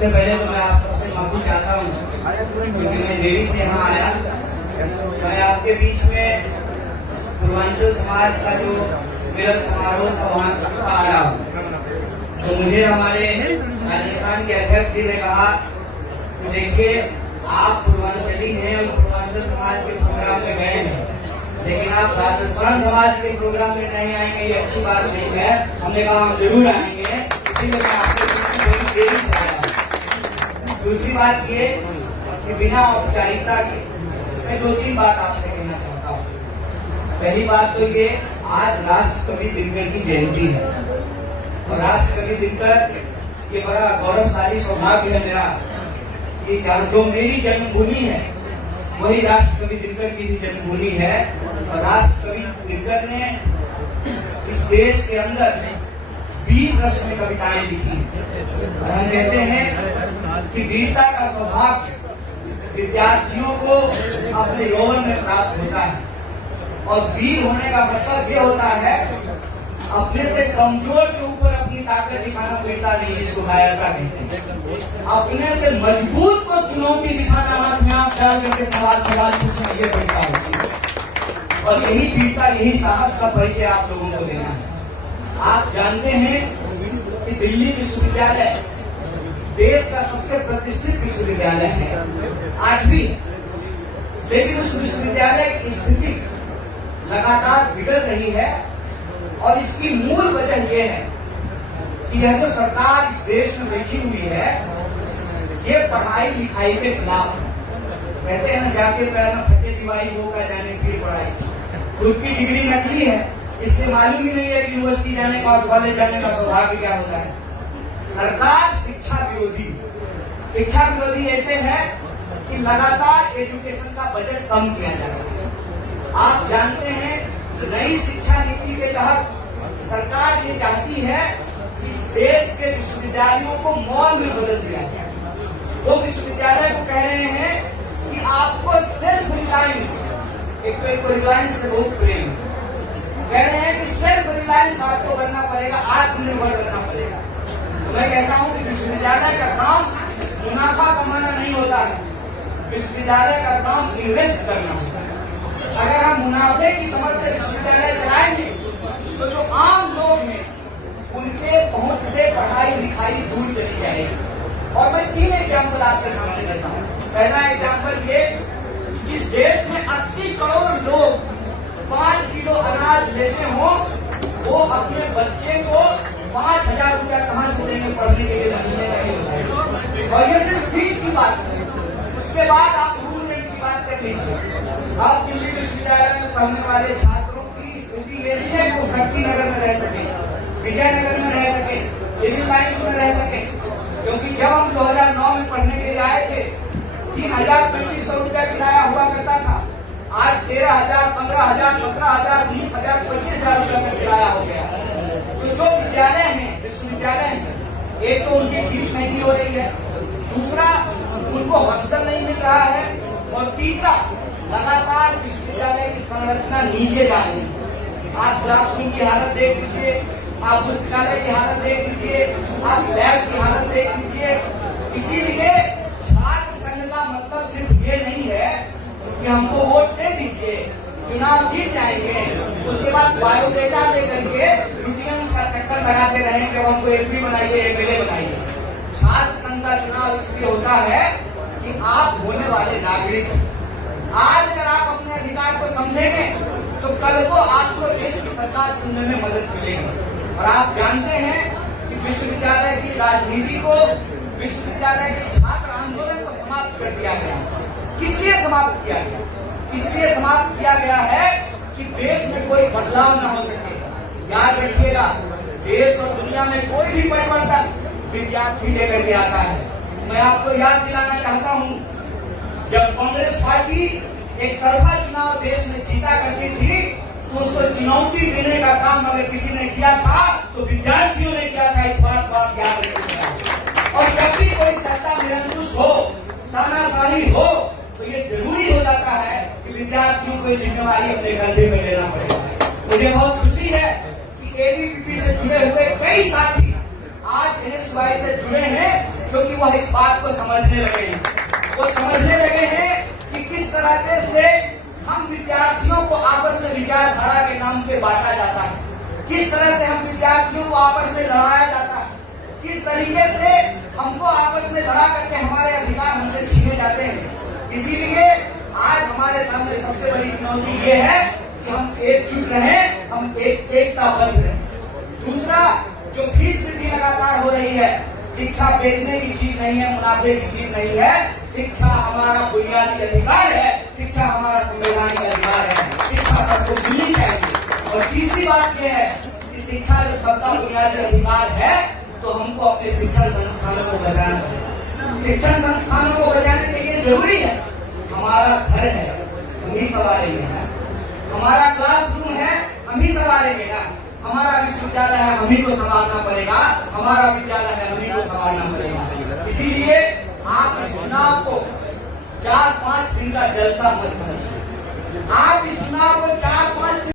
सबसे पहले तो मैं आप सबसे माफी चाहता हूँ क्योंकि मैं देरी से यहाँ आया। मैं आपके बीच में पूर्वांचल समाज का जो मिलन समारोह था वहाँ आ रहा हूँ। तो मुझे हमारे राजस्थान के अध्यक्ष जी ने कहा कि देखिए आप पूर्वांचली हैं और पूर्वांचल समाज के प्रोग्राम में गए हैं, लेकिन आप राजस्थान समाज के प्रोग्राम में नहीं आएंगे, ये अच्छी बात नहीं है। हमने कहा हम जरूर आएंगे, इसीलिए मैं आपके थोड़ी देरी से आया हूँ। दूसरी बात ये कि बिना औपचारिकता के मैं 2-3 बात आपसे कहना चाहता हूँ। पहली बात तो ये, आज राष्ट्रकवि दिनकर की जयंती है और राष्ट्रकवि दिनकर ये बड़ा गौरवशाली सौभाग्य है मेरा कि जो मेरी जन्मभूमि है वही राष्ट्रकवि दिनकर की भी जन्मभूमि है। और राष्ट्रकवि दिनकर ने इस देश के अंदर वीर रस में कविताएं लिखी और हम कहते हैं कि वीरता का सौभाग्य विद्यार्थियों को अपने यौवन में प्राप्त होता है और वीर होने का मतलब ये होता है अपने से कमजोर के ऊपर अपनी ताकत दिखाना बेटा नहीं, जिसको कायरता कहते हैं। अपने से मजबूत को चुनौती दिखाना, आंख में आंख डाल करके सवाल पूछना, ये बेटा होती है। और यही वीरता, यही साहस का परिचय आप लोगों को देना है। आप जानते हैं कि दिल्ली विश्वविद्यालय देश का सबसे प्रतिष्ठित विश्वविद्यालय है, आज भी, लेकिन उस विश्वविद्यालय की स्थिति लगातार बिगड़ रही है और इसकी मूल वजह यह है कि यह जो सरकार इस देश में बैठी हुई है ये पढ़ाई लिखाई के खिलाफ है। कहते हैं ना, जाके पैर में फटे दिवाई वो का जाने फिर पढ़ाई। खुद की डिग्री नकली है, इससे मालूम ही नहीं है कि यूनिवर्सिटी जाने का और कॉलेज जाने का सौभाग्य क्या होता है। सरकार शिक्षा विरोधी ऐसे है कि लगातार एजुकेशन का बजट कम किया जा रहा है। आप जानते हैं नई शिक्षा नीति के तहत सरकार ये चाहती है कि इस देश के विश्वविद्यालयों को मॉल में बदल दिया जाए। वो विश्वविद्यालय को कह रहे हैं कि आपको सेल्फ रिलायंस, एक तो रिलायंस से बहुत प्रेम है, कह रहे हैं कि सेल्फ रिलायंस आपको बनना पड़ेगा, आत्मनिर्भर बनना पड़ेगा। तो मैं कहता हूं कि विश्वविद्यालय का काम मुनाफा कमाना नहीं होता है, विश्वविद्यालय का काम इन्वेस्ट करना होता है। अगर हम मुनाफे की समझ से विश्वविद्यालय चलाएंगे तो जो आम लोग हैं उनके पहुंच से पढ़ाई लिखाई दूर चली जाएगी। और मैं 3 एग्जाम्पल आपके सामने देता हूं। पहला एग्जाम्पल ये, जिस देश में 80 करोड़ लोग 5 किलो अनाज लेते हो, वो अपने बच्चे को 5,000 रुपया कहां से देंगे पढ़ने के लिए महीने नहीं। और ये सिर्फ फीस की बात है। उसके बाद आप रूल रेट की बात कर लीजिए। अब दिल्ली विश्वविद्यालय में पढ़ने वाले छात्रों की स्थिति ये नहीं है कि वो शक्ति नगर में रह सके, विजयनगर में रह सके, सिविल लाइन्स में रह सके, क्योंकि जब हम 2009 में पढ़ने के लिए आए थे 3,000-3,500 रुपया किराया हुआ करता था। आज 13,000, 15,000, 17,000, 20,000, 25,000 रुपया का किराया हो गया। तो जो विद्यालय है, विश्वविद्यालय है, एक तो उनकी फीस महंगी हो रही है, दूसरा उनको हॉस्टल नहीं मिल रहा है, और तीसरा लगातार विश्वविद्यालय की संरचना नीचे जा रही है। आप क्लासरूम की हालत देख लीजिए, आप पुस्तकालय की हालत देख लीजिए, आप लैब की हालत देख लीजिए। इसीलिए छात्र संघ का मतलब सिर्फ ये नहीं है कि हमको वोट दे दीजिए, चुनाव जीत जाएंगे, उसके बाद बायोडेटा लेकर के यूनियंस का चक्कर लगाते रहेंगे, हमको एमपी बनाइए, एमएलए बनाइए। छात्र संघ का चुनाव इसलिए होता है कि आप होने वाले नागरिक। आज अगर आप अपने अधिकार को समझेंगे तो कल को आपको देश की सरकार चुनने में मदद मिलेगी। और आप जानते हैं कि विश्वविद्यालय की राजनीति को, विश्वविद्यालय के छात्र आंदोलन को समाप्त कर दिया गया। किस लिए समाप्त किया गया? इसलिए समाप्त किया गया है कि देश में कोई बदलाव न हो सके। याद रखिएगा, देश और दुनिया में कोई भी परिवर्तन विद्यार्थी लेकर के आता है। मैं आपको याद दिलाना चाहता हूं, जब कांग्रेस पार्टी एक तरफा चुनाव देश में जीता करती थी तो उसको चुनौती देने का काम अगर किसी ने किया था तो विद्यार्थियों ने किया था। इस बात याद रखिएगा। और जब भी कोई सत्ता निरंकुश हो, तानाशाही हो, तो ये जरूरी हो जाता है कि विद्यार्थियों को जिम्मेवारी अपने कंधे में लेना पड़ेगा। मुझे बहुत खुशी है कि एबीवीपी से जुड़े हुए कई साथी आज एनएसयूआई से जुड़े हैं, क्योंकि वह इस बात को समझने लगे हैं। वो समझने लगे हैं कि किस तरह से हम विद्यार्थियों को आपस में विचारधारा के नाम पे बांटा जाता है, किस तरह से हम विद्यार्थियों को आपस में लड़ाया जाता है, किस तरीके से हमको आपस में लड़ा करके हमारे अधिकार हमसे छीने जाते हैं। इसीलिए आज हमारे सामने सबसे बड़ी चुनौती ये है कि हम एकजुट रहें, हम एकताबद्ध रहें। दूसरा, जो फीस वृद्धि लगातार हो रही है, शिक्षा बेचने की चीज नहीं है, मुनाफे की चीज नहीं है। शिक्षा हमारा बुनियादी अधिकार है, शिक्षा हमारा संवैधानिक अधिकार है, शिक्षा सबको मिलनी चाहिए। और तीसरी बात यह है कि शिक्षा जो सबका बुनियादी अधिकार है, तो हमको अपने शिक्षण संस्थानों को बचाना है। शिक्षण संस्थानों को बचाने के लिए जरूरी है हमारा घर है, हम ही संभालेंगे ना, हमारा क्लासरूम है, हम ही संभालेंगे ना, हमारा विश्वविद्यालय है, हम ही को संभालना पड़ेगा, हमारा विद्यालय है, हम ही को संभालना पड़ेगा। इसीलिए आप इस चुनाव को 4-5 दिन का जलसा मत समझिए।